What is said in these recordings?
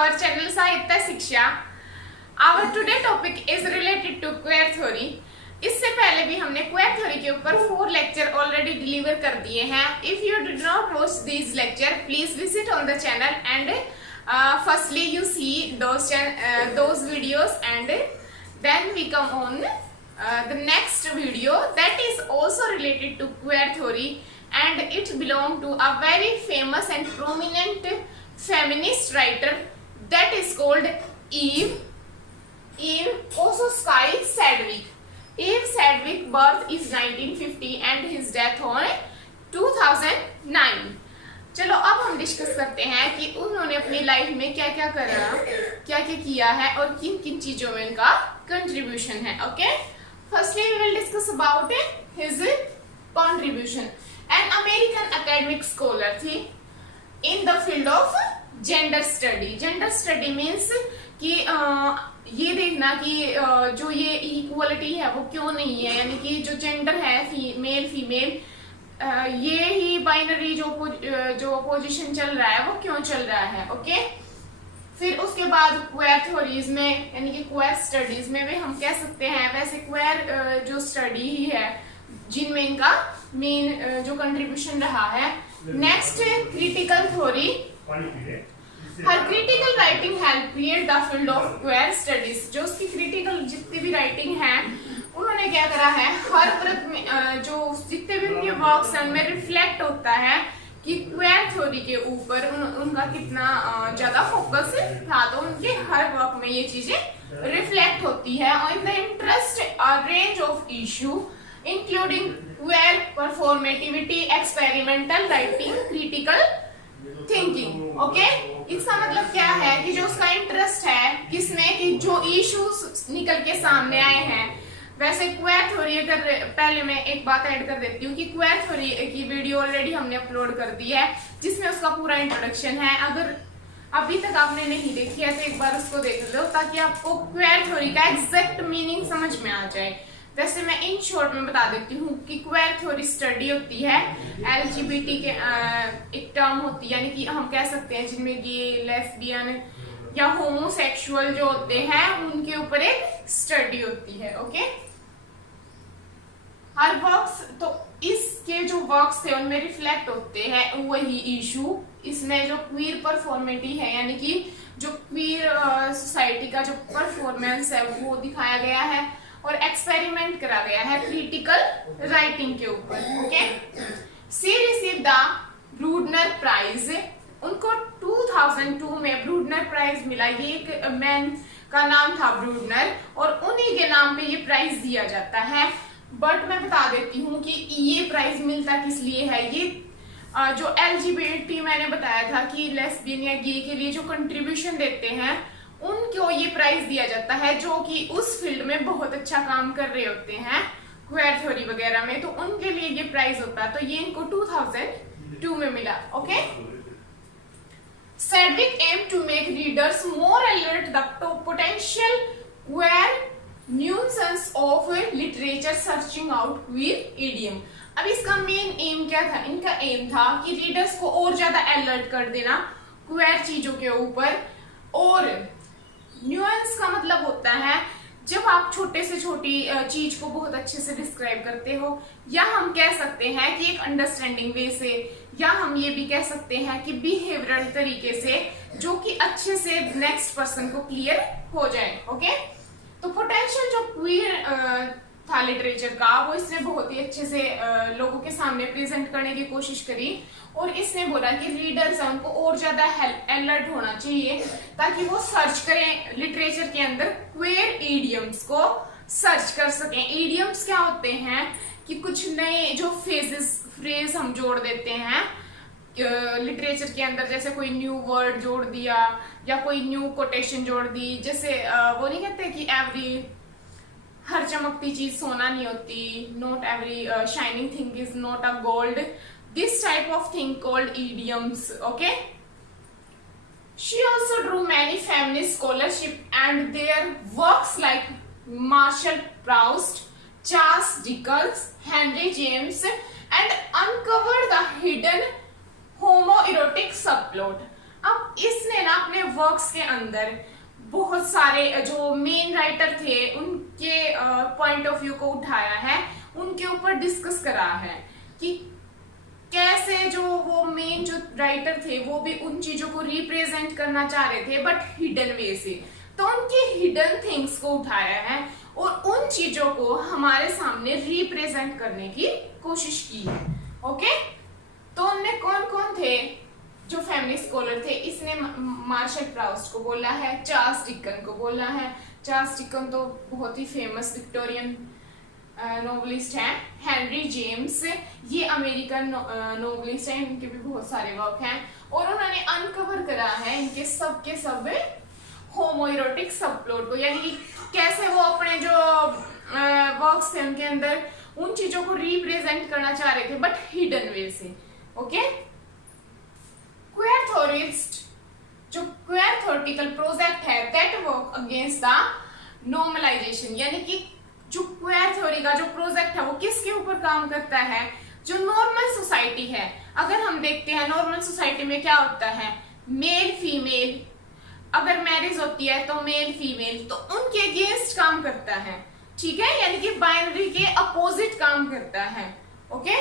our channel Sahitya Shiksha. Our today topic is related to queer theory. इससे पहले भी हमने queer theory के ऊपर 4 लेक्चर ऑलरेडी डिलीवर कर दिए हैं. If you did not watch these lecture, please visit on the channel and firstly you see those videos and then we come on the next video that is also related to queer theory and it belong to a very famous and prominent feminist writer that is called Eve Ossowski Sedgwick. Eve Sedgwick birth is 1950 and his death on 2009. चलो अब हम discuss करते हैं कि उन्होंने अपनी life में क्या क्या करा, क्या क्या किया है और किन किन चीजों में उनका कंट्रीब्यूशन है. Okay, firstly we will discuss about his contribution. An American academic scholar थी in the field of gender study. Gender study means कि ये देखना कि जो ये इक्वालिटी है वो क्यों नहीं है, यानी कि जो जेंडर है मेल फीमेल ये ही बाइनरी जो पोजीशन चल रहा है वो क्यों चल रहा है. ओके, फिर उसके बाद क्वेयर थ्योरीज में यानी कि क्वेयर स्टडीज में भी हम कह सकते हैं वैसे क्वेयर जो स्टडी ही है जिनमें इनका मेन जो कंट्रीब्यूशन रहा है. Next critical theory. Her critical writing help create the field of queer studies. जो उसकी क्रिटिकल जितनी भी राइटिंग है उन्होंने क्या करा है, हर वर्क में जो जितने भी उनके वर्क्स हैं उनमें रिफ्लेक्ट होता है कि क्वेयर थ्योरी के ऊपर उनका कितना ज्यादा फोकस था. तो उनके हर वर्क में ये चीजें रिफ्लेक्ट होती है. और in the interest a range of issue including queer performativity, experimental writing, critical thinking. Okay, इसका मतलब क्या है कि जो उसका इंटरेस्ट है किसमें कि जो इश्यूज निकल के सामने आए हैं. वैसे क्वेयर थ्योरी अगर पहले मैं एक बात ऐड कर देती हूँ कि क्वेयर थ्योरी की वीडियो ऑलरेडी हमने अपलोड कर दी है जिसमें उसका पूरा इंट्रोडक्शन है. अगर अभी तक आपने नहीं देखी है तो एक बार उसको देख लो ताकि आपको क्वेयर थ्योरी का एग्जैक्ट मीनिंग समझ में आ जाए. वैसे मैं इन शॉर्ट में बता देती हूँ कि क्वेयर थ्योरी स्टडी होती है एलजीबीटी के एक टर्म होती है, यानी कि हम कह सकते हैं जिनमें गे, लेस्बियन या होमोसेक्सुअल जो होते हैं उनके ऊपर एक स्टडी होती है. ओके, हर वर्क्स तो इसके जो वर्क्स थे उनमें रिफ्लेक्ट होते हैं वही इशू. इसमें जो क्वीर परफॉर्मेटी है यानी कि जो क्वीर सोसाइटी का जो परफॉर्मेंस है वो दिखाया गया है और एक्सपेरिमेंट करा गया है क्रिटिकल राइटिंग के ऊपर. Okay, she receive the Brudner prize. उनको 2002 में ब्रूडनर प्राइज मिला. ये एक मैन का नाम था ब्रूडनर और उन्हीं के नाम पे ये प्राइज दिया जाता है. बट मैं बता देती हूँ कि ये प्राइज मिलता किस लिए है. ये जो एलजीबीटी मैंने बताया था कि लेस्बियन या गे के लिए जो कंट्रीब्यूशन देते हैं उनको ये प्राइज दिया जाता है जो कि उस फील्ड में बहुत अच्छा काम कर रहे होते हैं क्वेयर थ्योरी वगैरह में, तो उनके लिए ये प्राइज होता है. तो ये इनको 2002 में मिला. Okay, Sedgwick aimed to make readers more alert the potential queer nuisance of literature searching out queer idiom. अब इसका मेन एम क्या था? इनका एम था कि रीडर्स को और ज्यादा अलर्ट कर देना क्वेयर चीजों के ऊपर. और न्यूएंस का मतलब होता है जब आप छोटे से छोटी चीज को बहुत अच्छे से डिस्क्राइब करते हो, या हम कह सकते हैं कि एक अंडरस्टैंडिंग वे से, या हम ये भी कह सकते हैं कि बिहेवियरल तरीके से जो कि अच्छे से नेक्स्ट पर्सन को क्लियर हो जाए. ओके, तो पोटेंशियल जो क्वीर था लिटरेचर का वो इसने बहुत ही अच्छे से लोगों के सामने प्रेजेंट करने की कोशिश करी. और इसने बोला कि रीडर्स हैं उनको और ज्यादा अलर्ट होना चाहिए ताकि वो सर्च करें लिटरेचर के अंदर क्वेयर इडियम्स को सर्च कर सकें. इडियम्स क्या होते हैं कि कुछ नए जो फ्रेज हम जोड़ देते हैं लिटरेचर के अंदर, जैसे कोई न्यू वर्ड जोड़ दिया या कोई न्यू कोटेशन जोड़ दी. जैसे वो नहीं कहते कि हर चमकती चीज सोना नहीं होती, not every shining thing is not a gold. This type of thing called idioms. Okay, she also drew many feminist scholarship and their works like Marshall Proust, Charles Dickens, Henry James and uncovered the hidden homoerotic subplot. अब इसने ना अपने works के अंदर बहुत सारे जो main writer थे उनके पॉइंट ऑफ व्यू को उठाया है, उनके ऊपर डिस्कस करा है कि कैसे जो वो मेन जो राइटर थे वो भी उन चीजों को रिप्रेजेंट करना चाह रहे थे बट हिडन वे से। तो उनकी हिडन थिंग्स को उठाया है और उन चीजों को हमारे सामने रिप्रेजेंट करने की कोशिश की है। ओके, तो उनमें कौन कौन थे जो फैमिली स्कॉलर थे? इसने मार्शल प्राउस्ट को बोला है, चार्ल्स डिकन को बोला है। चार्ल्स डिकन तो बहुत ही फेमस विक्टोरियन नोवेलिस्ट हैं। हेनरी जेम्स, ये अमेरिकन नोवेलिस्ट हैं, इनके भी बहुत सारे वर्क हैं और उन्होंने अनकवर करा है इनके सब के सब होमोइरोटिक सबप्लॉट को, यानी कि कैसे वो अपने जो वर्क्स थे उनके अंदर उन चीजों को रिप्रेजेंट करना चाह रहे थे बट हिडन वे से। ओके, क्वेयर थ्योरिस्ट, जो क्वेयर थ्योरेटिकल प्रोजेक्ट है that work against the normalisation, यानी कि जो क्वेयर थ्योरी का जो प्रोजेक्ट है वो किसके ऊपर काम करता है? जो नॉर्मल सोसाइटी है। अगर हम देखते हैं नॉर्मल सोसाइटी में क्या होता है, मेल फीमेल, अगर मैरिज होती है तो मेल फीमेल, तो उनके अगेंस्ट काम करता है, ठीक है, यानी कि बाइनरी के अपोजिट काम करता है। Okay,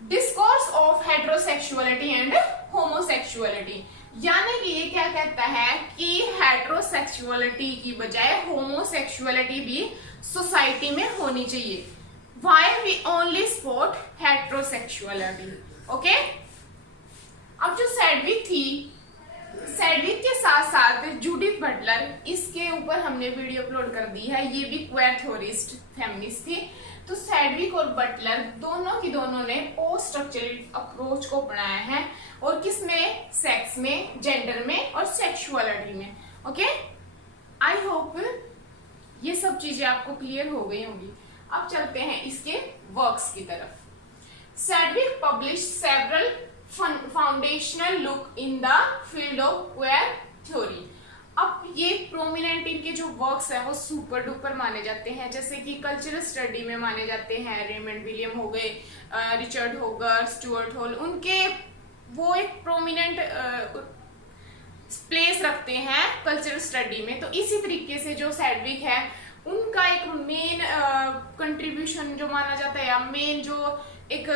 discourse of heterosexuality and homosexuality, यानी कि ये क्या कहता है कि हेटेरोसेक्सुअलिटी की बजाय होमोसेक्सुअलिटी भी सोसाइटी में होनी चाहिए। Why we only support heterosexuality. Okay, अब जो सैडविक थी, सैडविक के साथ साथ जूडिथ बटलर, इसके ऊपर हमने वीडियो अपलोड कर दी है, ये भी क्वेयर थ्योरिस्ट फेमिनिस्ट थी। तो सैडविक और बटलर दोनों की दोनों ने पोस्ट स्ट्रक्चरल अप्रोच को अपनाया है, और किसमें? सेक्स में, जेंडर में और सेक्सुअलिटी में। ओके, आई होप ये सब चीजें आपको क्लियर हो गई होंगी। अब चलते हैं इसके वर्क्स की तरफ। Sedgwick publish several foundational look in the field of queer theory. अब ये प्रोमिनेंट इनके जो वर्क्स हैं वो सुपर डुपर माने जाते हैं, जैसे कि कल्चरल स्टडी में माने जाते हैं। रेमंड विलियम हो गए, रिचर्ड होगर, स्टुअर्ट हॉल, उनके वो एक प्रोमिनेंट प्लेस रखते हैं कल्चरल स्टडी में। तो इसी तरीके से जो सैडविक है उनका एक मेन कंट्रीब्यूशन जो माना जाता है, या मेन जो एक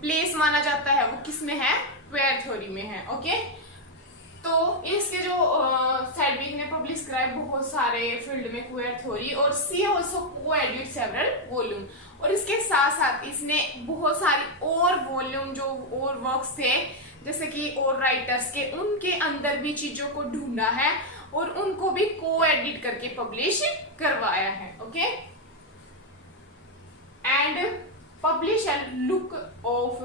प्लेस माना जाता है, वो किसमें है? क्वेयर थ्योरी में है। ओके, तो इसके जो सैडविक ने पब्लिश कराए बहुत सारे फील्ड में क्वेयर थ्योरी, और सी आल्सो को-एडिट सेवरल वॉल्यूम, और इसके साथ साथ इसने बहुत सारी और वॉल्यूम जो और वर्क्स थे जैसे कि और राइटर्स के, उनके अंदर भी चीजों को ढूंढा है और उनको भी को-एडिट करके पब्लिश करवाया है। Okay, and publish a look of,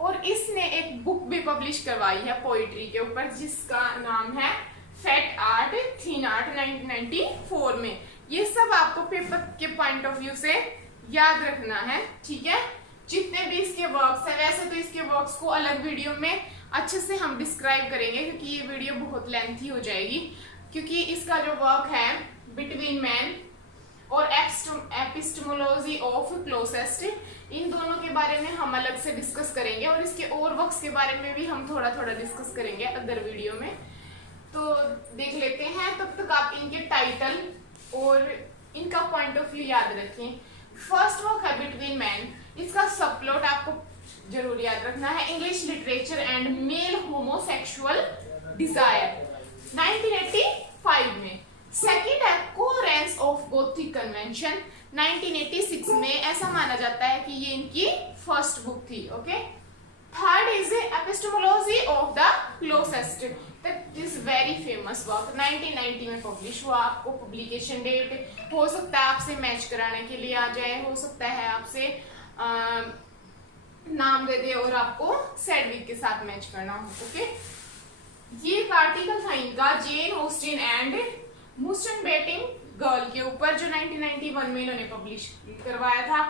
और इसने एक बुक भी पब्लिश करवाई है पोइट्री के ऊपर जिसका नाम है फैट आर्ट, थीन आर्ट, 1994 में। ये सब आपको पेपर के पॉइंट ऑफ व्यू से याद रखना है, ठीक है। जितने भी इसके वर्क्स हैं, वैसे तो इसके वर्क्स को अलग वीडियो में अच्छे से हम डिस्क्राइब करेंगे क्योंकि ये वीडियो बहुत लेंथी हो जाएगी, क्योंकि इसका जो वर्क है बिटवीन मैन और एपिस्टेमोलॉजी ऑफ क्लोसेस्ट, इन दोनों के बारे में हम अलग से डिस्कस करेंगे, और इसके और वर्क्स के बारे में भी हम थोड़ा थोड़ा डिस्कस करेंगे अदर वीडियो में। तो देख लेते हैं, तब तक आप इनके टाइटल और इनका पॉइंट ऑफ व्यू याद रखें। फर्स्ट वर्क है बिटवीन मैन, इसका सब प्लॉट आपको जरूर याद रखना है, English literature and male homosexual desire, 1985 में। सेकेंड है कोहेरेंस ऑफ गोथिक कन्वेंशन, 1986 में। ऐसा माना जाता है कि ये इनकी फर्स्ट बुक थी। Okay, third is epistemology of the closest, that is very famous work, 1990 में पब्लिश हुआ। आपको पब्लिकेशन डेट हो सकता है आपसे मैच कराने के लिए आ जाए, हो सकता है आपसे नाम दे दे और आपको सैडविक के साथ मैच करना हो। ओके, ये एक आर्टिकल था इनका Jane Austen and masturbating girl के ऊपर, जो 1991 में इन्होंने पब्लिश करवाया था।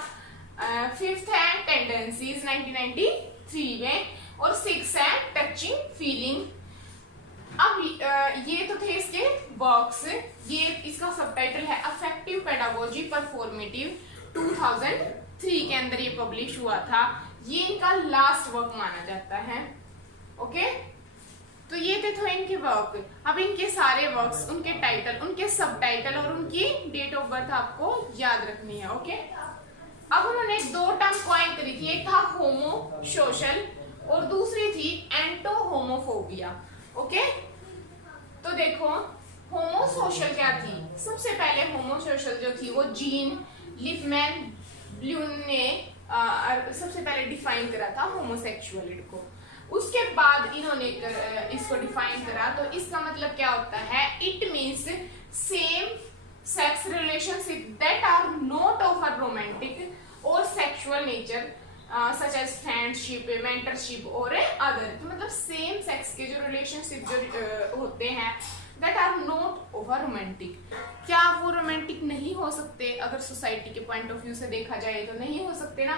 फिफ्थ है टेंडेंसीज, 1993 में, और सिक्स है टचिंग फीलिंग। अब ये तो थे इसके वर्क्स, ये इसका सबटाइटल है अफेक्टिव पेडागोजी परफॉर्मेटिव, 2003 के अंदर ये पब्लिश हुआ था। ये इनका लास्ट वर्क माना जाता है। ओके, तो ये थे इनके वर्क। अब इनके सारे वर्क्स, उनके टाइटल, उनके सब टाइटल और उनकी डेट ऑफ बर्थ आपको याद रखनी है। ओके, अब उन्होंने दो टर्म कॉइन करी थी, एक था होमो सोशल और दूसरी थी एंटो होमोफोबिया। ओके, तो देखो होमो सोशल क्या थी। सबसे पहले होमो सोशल जो थी वो जीन लिफमैन ब्लूम ने सबसे पहले डिफाइन करा था होमोसेक्सुअलिटी को। उसके बाद इन्होंने इसको डिफाइन करा, तो इसका मतलब क्या होता है, it means same sex relationship that are not of a romantic or sexual nature such as friendship, mentorship और अदर। तो मतलब सेम सेक्स के जो रिलेशनशिप जो होते हैं that are not over romantic. क्या वो रोमांटिक नहीं हो सकते? अगर सोसाइटी के पॉइंट ऑफ व्यू से देखा जाए तो नहीं हो सकते ना।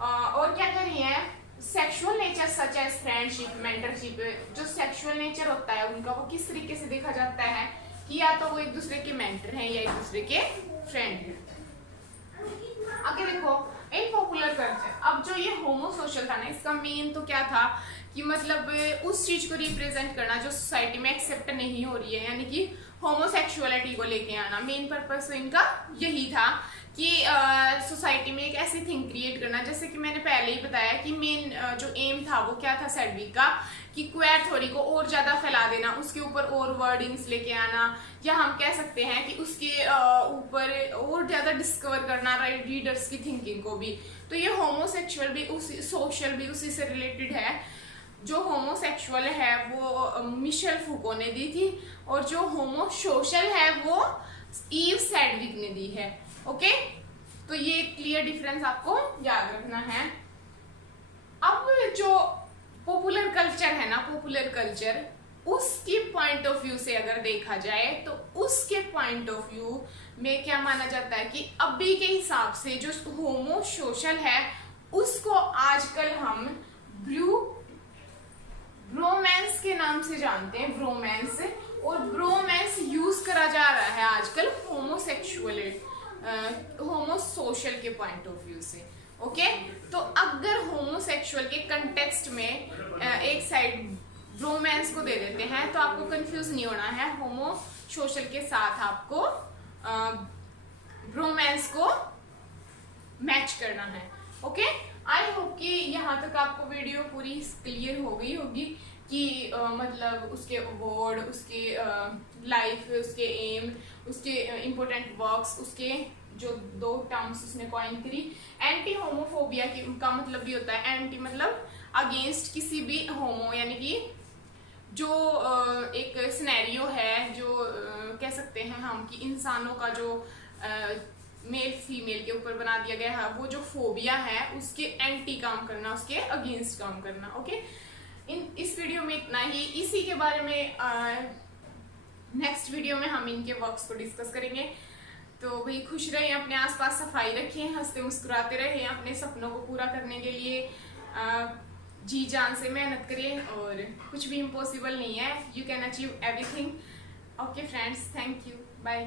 और क्या कह रही है, sexual nature such as friendship, mentorship. जो सेक्सुअल नेचर होता है उनका वो किस तरीके से देखा जाता है कि या तो वो एक दूसरे के मेंटर हैं या एक दूसरे के फ्रेंड हैं। आगे देखो इन पॉपुलर कल्चर। अब जो ये होमो सोशल था ना, इसका मेन तो क्या था कि मतलब उस चीज को रिप्रेजेंट करना जो सोसाइटी में एक्सेप्ट नहीं हो रही है, यानी कि होमोसेक्सुअलिटी को लेके आना। मेन पर्पस तो इनका यही था कि सोसाइटी में एक ऐसी थिंग क्रिएट करना, जैसे कि मैंने पहले ही बताया कि मेन जो एम था वो क्या था सेडविक का, कि क्वेयर थ्योरी को और ज्यादा फैला देना, उसके ऊपर और वर्डिंग्स लेके आना, या हम कह सकते हैं कि उसके ऊपर और ज्यादा डिस्कवर करना रीडर्स की थिंकिंग को भी। तो ये होमोसेक्सुअल भी उसी, सोशल भी उसी से रिलेटेड है। जो होमोसेक्सुअल है वो मिशेल फूको ने दी थी और जो होमो सोशल है वो ईव सैडविक ने दी है। ओके, तो ये क्लियर डिफरेंस आपको याद रखना है। अब जो पॉपुलर कल्चर है ना, पॉपुलर कल्चर, उसके पॉइंट ऑफ व्यू से अगर देखा जाए तो उसके पॉइंट ऑफ व्यू में क्या माना जाता है कि अभी के हिसाब से जो होमो सोशल है उसको आजकल हम ब्रोमैंस के नाम से जानते हैं, ब्रोमैंस। और ब्रोमैंस यूज करा जा रहा है आजकल होमो सोशल के पॉइंट ऑफ व्यू से। ओके, तो अगर होमोसेक्सुअल के कंटेक्स्ट में एक साइड ब्रोमैंस को दे देते हैं तो आपको कंफ्यूज नहीं होना है, होमो सोशल के साथ आपको ब्रोमैंस को मैच करना है। ओके, आई होप कि यहाँ तक आपको वीडियो पूरी क्लियर हो गई होगी कि मतलब उसके अवार्ड, उसके लाइफ, उसके एम, उसके इम्पोर्टेंट वर्क्स, उसके जो दो टर्म्स उसने कॉइन करी। एंटी होमोफोबिया का मतलब भी होता है, एंटी मतलब अगेंस्ट किसी भी होमो, यानी कि जो एक सिनेरियो है जो कह सकते हैं हम कि इंसानों का जो मेल फीमेल के ऊपर बना दिया गया है, वो जो फोबिया है उसके एंटी काम करना, उसके अगेंस्ट काम करना। ओके, इस वीडियो में इतना ही। इसी के बारे में नेक्स्ट वीडियो में हम इनके वर्क्स को डिस्कस करेंगे। तो भाई खुश रहें, अपने आसपास सफाई रखें, हंसते मुस्कुराते रहें, अपने सपनों को पूरा करने के लिए जी जान से मेहनत करें और कुछ भी इम्पॉसिबल नहीं है, you can achieve everything. Okay friends, thank you, bye.